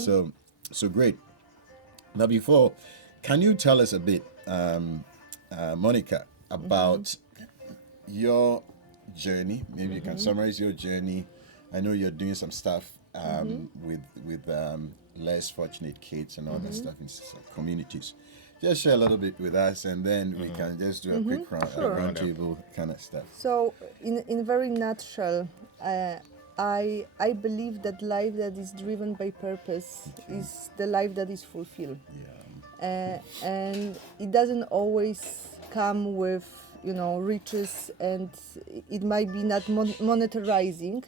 So, so great. Now, before, can you tell us a bit, Monica, about your journey? Maybe you can summarize your journey. I know you're doing some stuff with less fortunate kids and all that stuff in communities. Just share a little bit with us, and then we can just do a quick Sure. round table kind of stuff. So, in very nutshell, I believe that life that is driven by purpose is the life that is fulfilled, and it doesn't always come with riches, and it might be not monetarizing.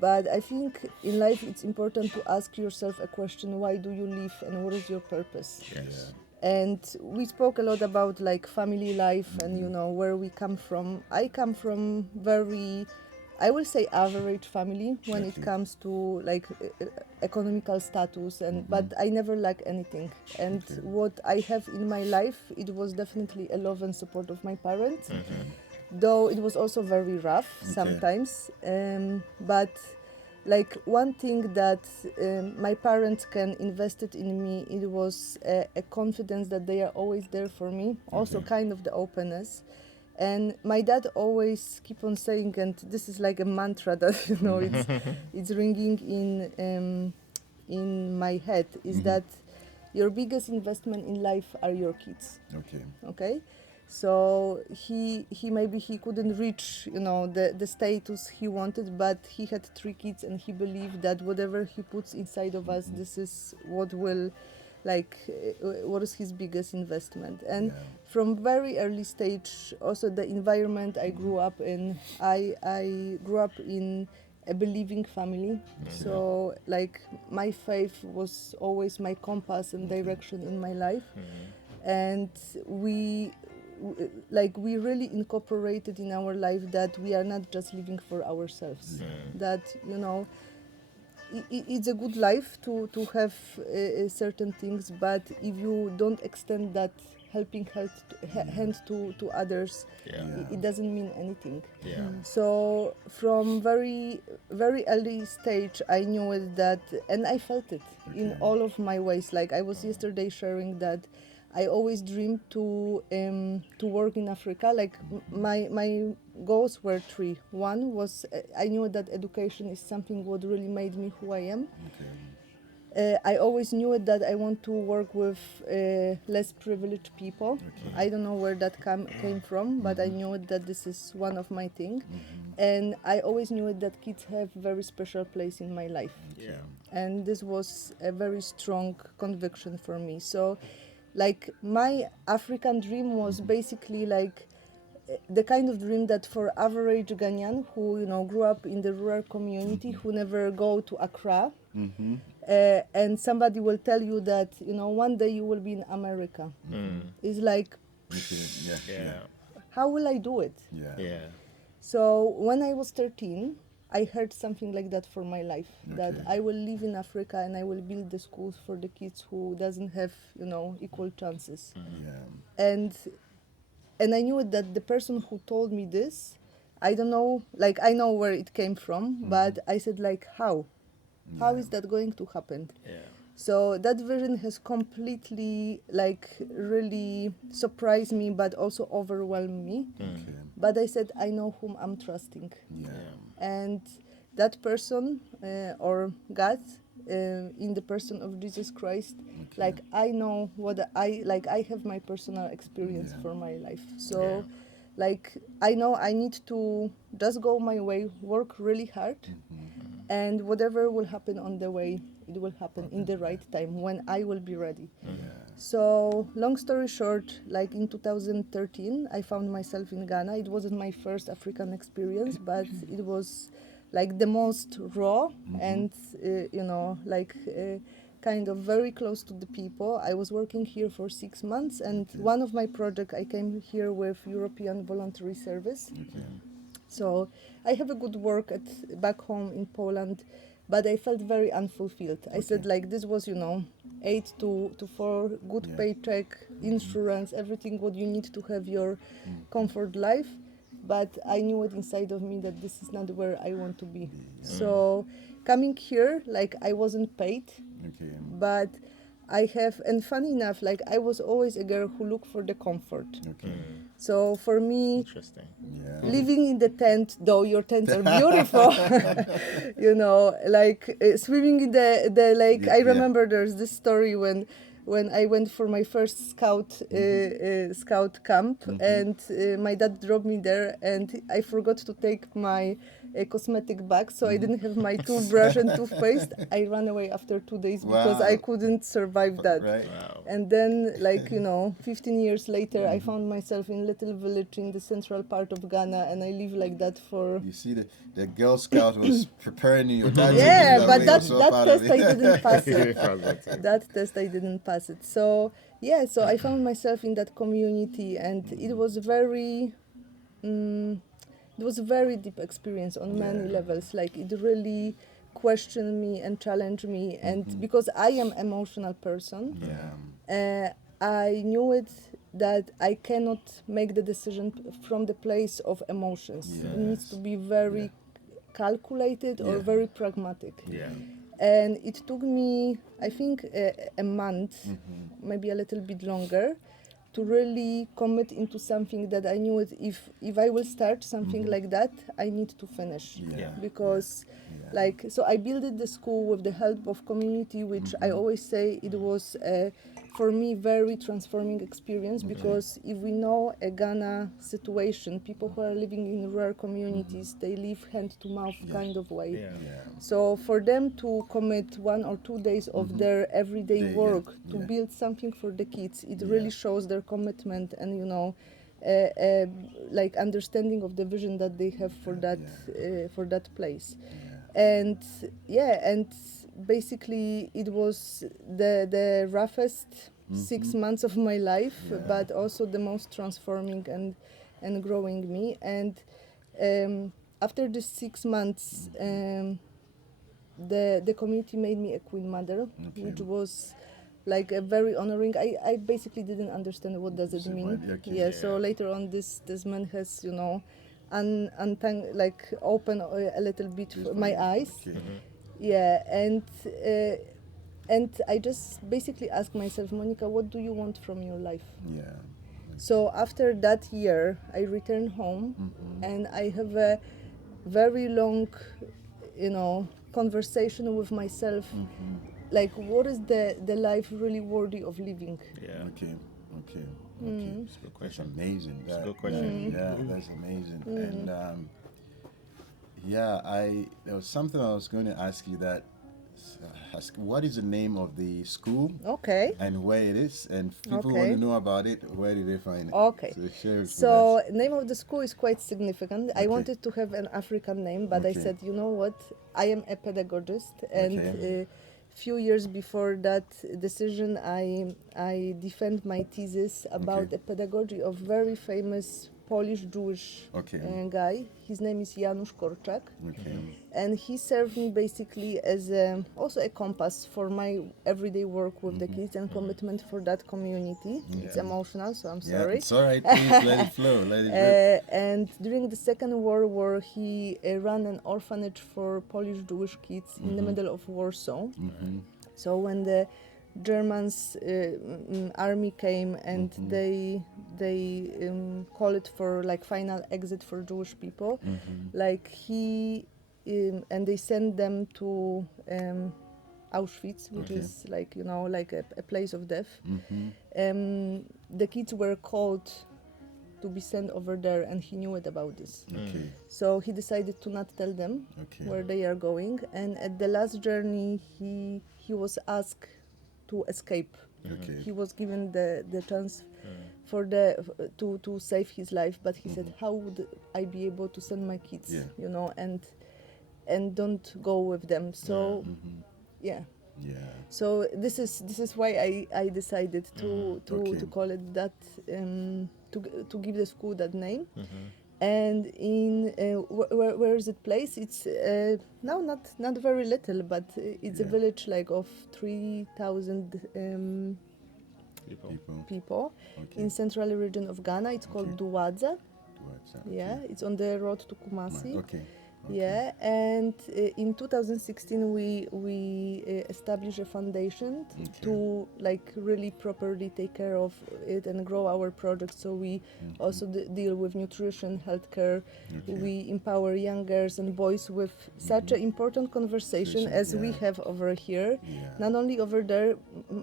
But I think in life it's important to ask yourself a question: why do you live, and what is your purpose? Yes. And we spoke a lot about like family life and where we come from. I come from very, I will say, average family when it comes to like economical status, and but I never lack anything. And what I have in my life, it was definitely a love and support of my parents, though it was also very rough sometimes. But like one thing that my parents can invested in me, it was a confidence that they are always there for me, also kind of the openness. And my dad always keep on saying, and this is like a mantra that it's ringing in my head, is that your biggest investment in life are your kids. Okay, so he maybe he couldn't reach the status he wanted, but he had 3 kids, and he believed that whatever he puts inside of us, this is what will what is his biggest investment. And from very early stage, also the environment I grew up in, I grew up in a believing family. So like my faith was always my compass and direction in my life. And we really incorporated in our life that we are not just living for ourselves, that it's a good life to have certain things, but if you don't extend that helping hand to others, it doesn't mean anything. So from very very early stage, I knew it, that, and I felt it in all of my ways. Like I was yesterday sharing that I always dreamed to work in Africa. Like my goals were 3. One was I knew that education is something what really made me who I am. I always knew it that I want to work with less privileged people. I don't know where that came from, but I knew it that this is one of my thing. And I always knew it that kids have very special place in my life. And this was a very strong conviction for me. So like my African dream was basically like the kind of dream that for average Ghanaian who grew up in the rural community, who never go to Accra, and somebody will tell you that one day you will be in America. It's like, how will I do it? So when I was 13, I heard something like that for my life, that I will live in Africa and I will build the schools for the kids who doesn't have equal chances. And I knew that the person who told me this, I don't know, like I know where it came from, but I said like, how is that going to happen? So that vision has completely like really surprised me, but also overwhelmed me. But I said, I know whom I'm trusting. And that person or God, in the person of Jesus Christ, like I know what I have my personal experience for my life. So like I know I need to just go my way, work really hard, and whatever will happen on the way, it will happen in the right time when I will be ready. So long story short, like in 2013, I found myself in Ghana. It wasn't my first African experience, but it was like the most raw and kind of very close to the people. I was working here for 6 months, and one of my projects, I came here with European Voluntary Service. So I have a good work back home in Poland, but I felt very unfulfilled. I said like this was 8 to 4, good paycheck, insurance, everything what you need to have your comfort life. But I knew it inside of me that this is not where I want to be. So coming here, like I wasn't paid. Okay. But I have, and funny enough, like I was always a girl who looked for the comfort. Okay. So for me, Interesting. Yeah. living in the tent, though your tents are beautiful, like swimming in the lake. I Yeah. remember there's this story when I went for my first scout camp, and my dad dropped me there, and I forgot to take my cosmetic bag, so I didn't have my toothbrush and toothpaste. I ran away after 2 days because I Wow. couldn't survive that. Right. Wow. And then, 15 years later, I found myself in a little village in the central part of Ghana, and I live like that for... You see, the Girl Scout was preparing you. Your dad took you Yeah, that but way. You're that, so that proud of test I it. didn't pass it. Positive. That test I didn't pass it. So, yeah, so I found myself in that community, and it was a very deep experience on many Yeah. levels. Like, it really questioned me and challenged me, and because I am emotional person, Yeah. I knew it that I cannot make the decision from the place of emotions. It needs to be very calculated or Yeah. very pragmatic. Yeah. And it took me, I think, a month, maybe a little bit longer, to really commit into something that I knew it. If I will start something like that, I need to finish. Yeah. Because Yeah. so I built the school with the help of community, which I always say it was for me very transforming experience, because if we know a Ghana situation, people who are living in rural communities, they live hand to mouth kind of way. Yeah. Yeah. So for them to commit 1 or 2 days of their everyday Day, yeah, work to yeah. build something for the kids, it Yeah. really shows their commitment and like understanding of the vision that they have for that place. And and basically it was the roughest 6 months of my life, but also the most transforming and growing me. And after the 6 months, the community made me a queen mother, which was like a very honoring. I basically didn't understand what does it So mean. what- okay. Yeah, so later on this man has open a little bit my eyes. Okay. Yeah, and I just basically asked myself, Monica, what do you want from your life? Yeah. So after that year, I returned home, and I have a very long, conversation with myself. Like, what is the life really worthy of living? Yeah. Okay. Okay. Okay. It's a good That's question. amazing. It's a That, good question. yeah, that's amazing. And there was something I was going to ask you that. What is the name of the school Okay. and where it is? And if people want Okay. to know about it, where do they find it? Okay. So share it with So us. name of the school is quite significant. I Okay. wanted to have an African name, but I Okay. said, you know what? I am a pedagogist, and Okay. few years before that decision, I defend my thesis about Okay. a pedagogy of very famous Polish Jewish Okay. guy. His name is Janusz Korczak. Okay. And he served me basically as also a compass for my everyday work with the kids and commitment for that community. It's emotional, so I'm Yeah, sorry. it's all right. Please let it flow. Let it rip. And during the Second World War, he ran an orphanage for Polish Jewish kids in the middle of Warsaw. So when the Germans army came and they call it for like final exit for Jewish people, like he and they sent them to Auschwitz, which is like like a place of death. The kids were called to be sent over there, and he knew it about this. Okay. So he decided to not tell them Okay. where they are going. And at the last journey, he was asked to escape. Okay. He was given the chance for to save his life, but he said, how would I be able to send my kids, and don't go with them? So yeah. Yeah. So this is why I decided to Okay. call it that, to give the school that name. And in where is it placed? It's now not very little, but it's a village like of 3,000 People. people Okay. in central region of Ghana. It's called Duwadza. What's that? Yeah, Okay. it's on the road to Kumasi. Okay. Yeah, and in 2016 we established a foundation to like really properly take care of it and grow our project. So we also deal with nutrition, healthcare. We empower young girls and boys with such an important conversation as we have over here. Not only over there,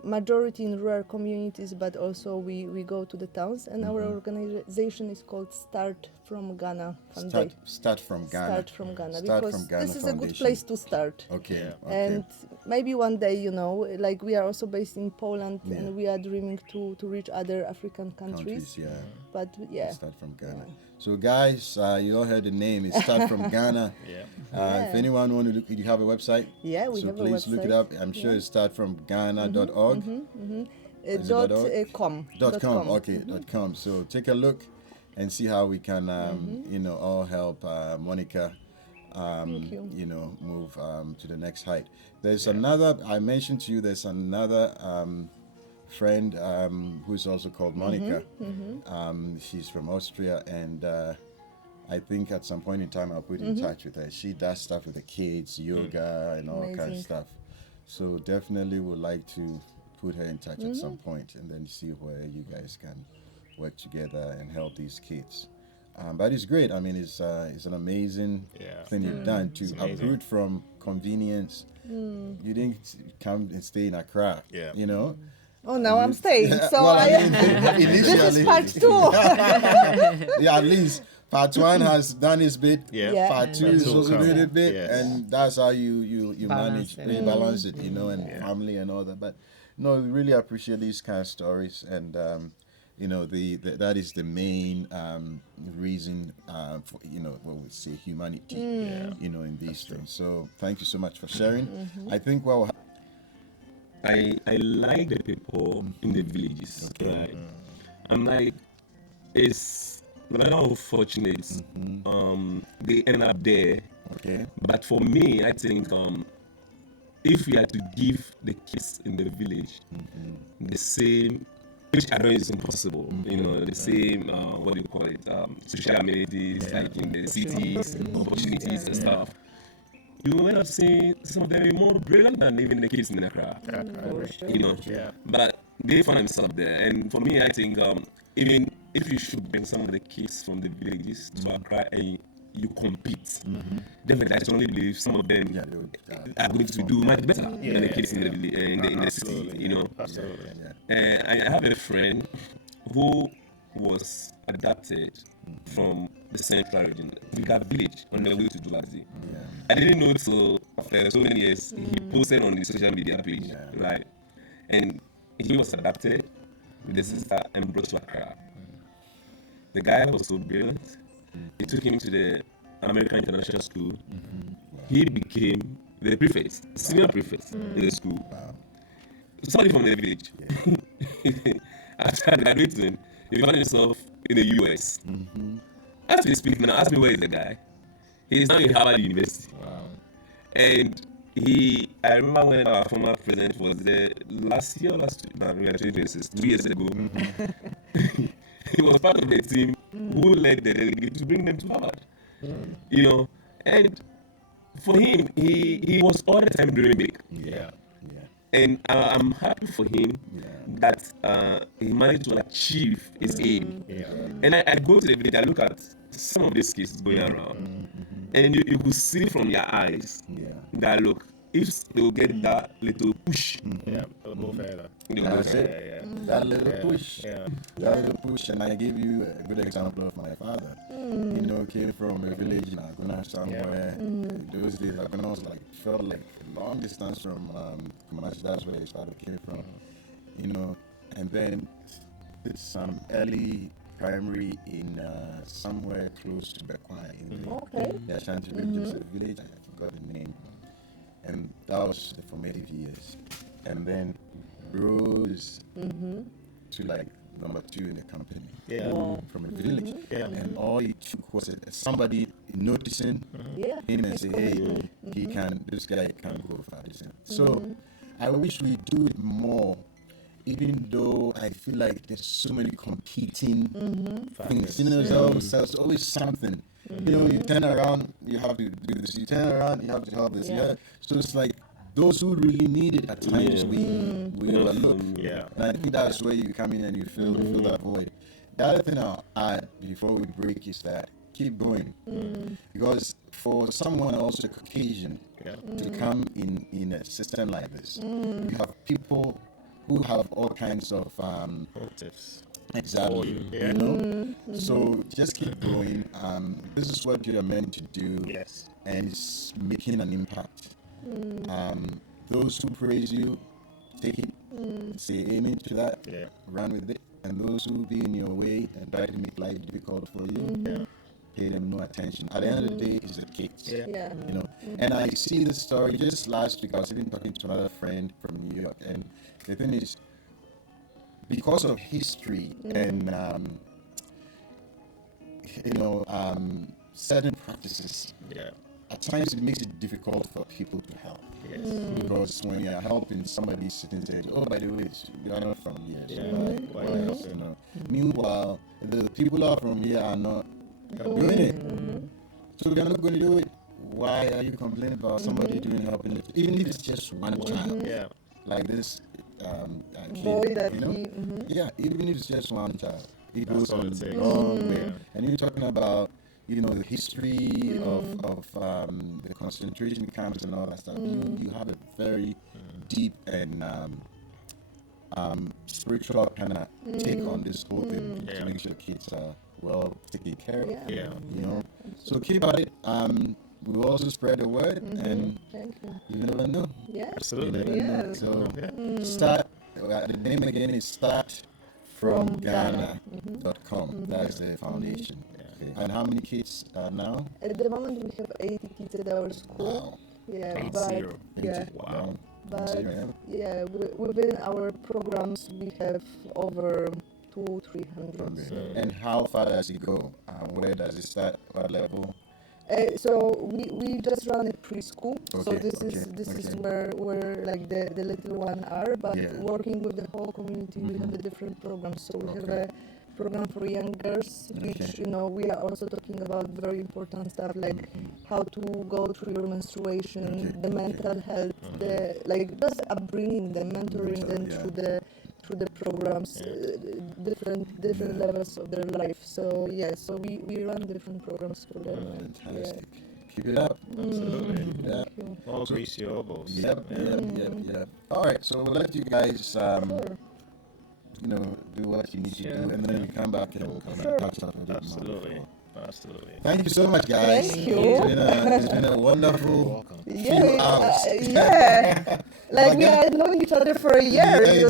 majority in rural communities, but also we go to the towns. And our organization is called Start from Ghana Foundation. Start from Ghana. Start from Ghana, Start because from Ghana this is a good Foundation. place to start. Okay. And maybe one day, you know, like we are also based in Poland and we are dreaming to reach other African countries. But yeah. Start from Ghana. So guys, you all heard the name. It's Start from Ghana. If anyone want to look, you have a website? Yeah, we so have a please website. look it up. I'm sure it's startfromghana.org. .com. Okay, .com. So take a look and see how we can, you know, all help Monica, you know, move to the next height. There's another, I mentioned to you, there's another friend who's also called Monica. She's from Austria, and I think at some point in time I'll put in touch with her. She does stuff with the kids, yoga and all kinds of stuff. So definitely would like to put her in touch at some point and then see where you guys can work together and help these kids. But it's great. I mean, it's an amazing thing you've done to uproot from convenience. You didn't come and stay in Accra, you know. Oh, now I'm staying. So well, initially, this is part 2. Yeah, at least part 1 has done its bit. Part 2 is also doing a bit, and that's how you manage, you balance it, you know, and family and all that. But no, we really appreciate these kind of stories, and you know, that is the main reason for, you know, what we say humanity, you know, in these things. So thank you so much for sharing. I think I like the people in the villages. Right? I'm like, it's rather unfortunate. They end up there. But for me, I think if we had to give the kids in the village the same, which I know is impossible, you know, the same, what do you call it, social amenities like in the cities, opportunities and stuff, you end up seeing some of them are more brilliant than even the kids in the crowd, you know. But they find themselves there, and for me, I think even if you should bring some of the kids from the villages to Accra and you compete, definitely I strongly believe some of them are going to do much better than the kids in the city, you know. I have a friend who was adopted from the central region, Vika village, on the way to Dubazi. I didn't know till after so many years. He posted on the social media page, right? And he was adopted with the sister and brought to Accra. The guy was so brilliant. He took him to the American International School. He became the prefect, senior prefect in the school. Somebody from the village. After graduating, he found himself in the US. As we speak now, ask me where is the guy. He is now in Harvard University. And I remember when our former president was there last year, we are 2026, 2 years ago. He was part of the team who led the delegate to bring them to Harvard. You know, and for him, he was all the time dreaming big. And I'm happy for him that he managed to achieve his aim. And I go to the village, I look at some of these cases going around, and you could see from their eyes that, look, if they will get that little push, they'll go further. That little push. That little push. And I give you a good example of my father. You know, came from a village in Aguna somewhere. Those days, Aguna was like, felt like a long distance from Kumasi. That's where his father came from. You know, and then did some early primary in somewhere close to Bekwai in the Ashanti region, a village. I forgot the name. And that was the formative years. And then rose to like number 2 in the company from a village. And all it took was somebody noticing him and say, hey, this guy can go far. So I wish we do it more even though I feel like there's so many competing things, there's always something. You turn around, you have to do this. You turn around, you have to help this. Yeah. So it's like those who really need it at times we overlook. And I think that's where you come in and you fill that void. The other thing I'll add before we break is that keep going, because for someone also Caucasian to come in a system like this, you have people who have all kinds of motives. Exactly. So just keep going. This is what you are meant to do. Yes. And it's making an impact. Those who praise you, take it, say amen to that, run with it. And those who be in your way and try to make life difficult for you, pay them no attention. At the end of the day, it's the kids. And I see this story just last week. I was even talking to another friend from New York, and the thing is, because of history and certain practices, at times it makes it difficult for people to help. Because when you're helping somebody sitting there, oh, by the way, you are not from here. Meanwhile, the people who are from here are not doing it. So we are not going to do it. Why are you complaining about somebody doing helping it? Even if it's just one child, like this kid, even if it's just one child, it goes on a long way. And you're talking about the history of the concentration camps and all that stuff. You have a very deep and spiritual kind of take on this whole thing to make sure kids are well taken care of. So keep at it. We will also spread the word, and you never know. Absolutely. So start. The name again is startfromghana.com. That is the foundation. And how many kids now? At the moment, we have 80 kids at our school. Wow. Within our programs, we have over 200-300. And how far does it go? Where does it start? What level? So we just run a preschool. So this is where like the little one are, but working with the whole community, we have the different programs. So we have a program for young girls, which we are also talking about very important stuff like how to go through your menstruation, the mental health, the just upbringing them, mentoring them through the programs, different levels of their life. So so we run different programs for them. Fantastic. Keep it up. Absolutely. All grease your elbows. Yep. All right, so we'll let you guys do what you need to do, and then we come back and we'll talk stuff a bit Absolutely. Thank you so much, guys. Thank you. It's been a wonderful few hours. We had known each other for a year,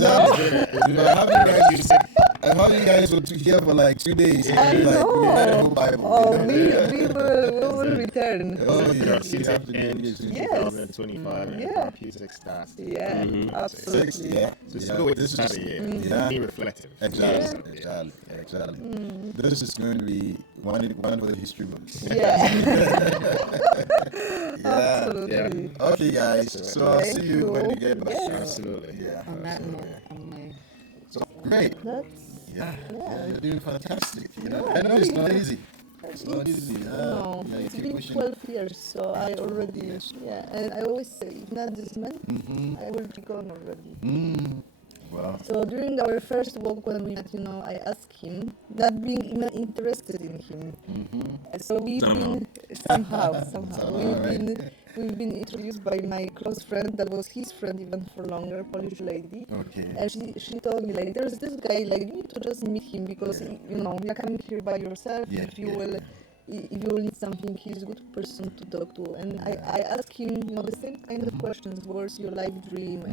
I'm having you guys here for like 2 days. I know. We read the whole Bible. We will return. Oh, yeah. In 2025, music starts. Absolutely. So it's a good way to start the year. Be reflective. Exactly. This is going to be one for the history books. Absolutely. Okay, guys. So I'll see you when you get back. Absolutely. On that note, So great. You're doing fantastic. I know it's not easy. It's not easy. No, it's been 12 years, so I already, and I always say, if not this month, I will be gone already. Wow. So during our first walk when we met, I asked him, not being even interested in him. So we've been somehow we've been introduced by my close friend that was his friend even for longer, Polish lady. Okay. And she told me there's this guy you need to just meet him because you're coming here by yourself. If you will need something, he's a good person to talk to. And I asked him the same kind of questions. What's your life dream?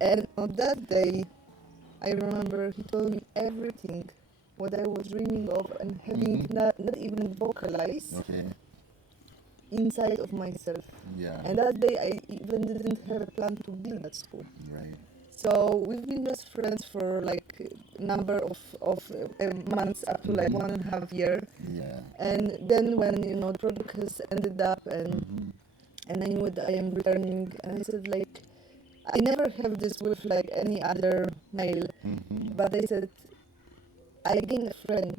And on that day, I remember he told me everything what I was dreaming of and having not even vocalized inside of myself. And that day I even didn't have a plan to build that school. Right. So we've been just friends for number of months up to 1.5 years. And then when the project has ended up and I knew that I am returning, and I said I never have this with like any other male, but I said I gained a friend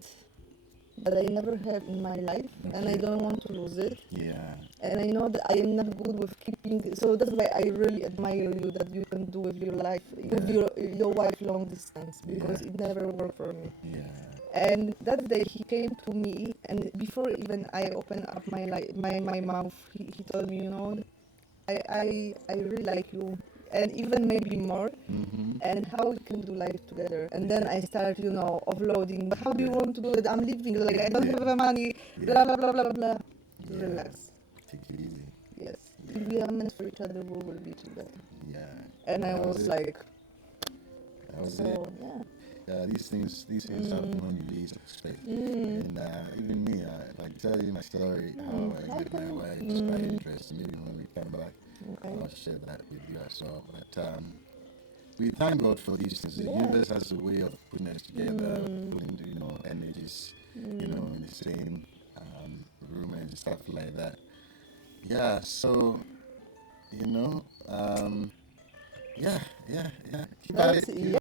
that I never had in my life, and I don't want to lose it. Yeah. And I know that I am not good with keeping. So that's why I really admire you that you can do with your life, with your wife long distance, because it never worked for me. Yeah. And that day he came to me, and before even I opened up my mouth, he told me, you know, I really like you, and even maybe more, and how we can do life together. And then I start, you know, offloading. But how do you want to do it? I'm living like I don't have the money. Blah blah blah blah blah. Relax. Take it easy. Yes. If we are meant for each other, we will be together. Yeah. And I That was it. like, That was so it. yeah. Yeah, these things happen when you least expect. And even me, I tell you my story, how I met my wife, it's quite interesting. Maybe when we come back, I'll share that with you as well. But we thank God for these things. The universe has a way of putting us together, putting you know energies, you know, in the same room and stuff like that. Yeah. So you know, yeah. Keep at it.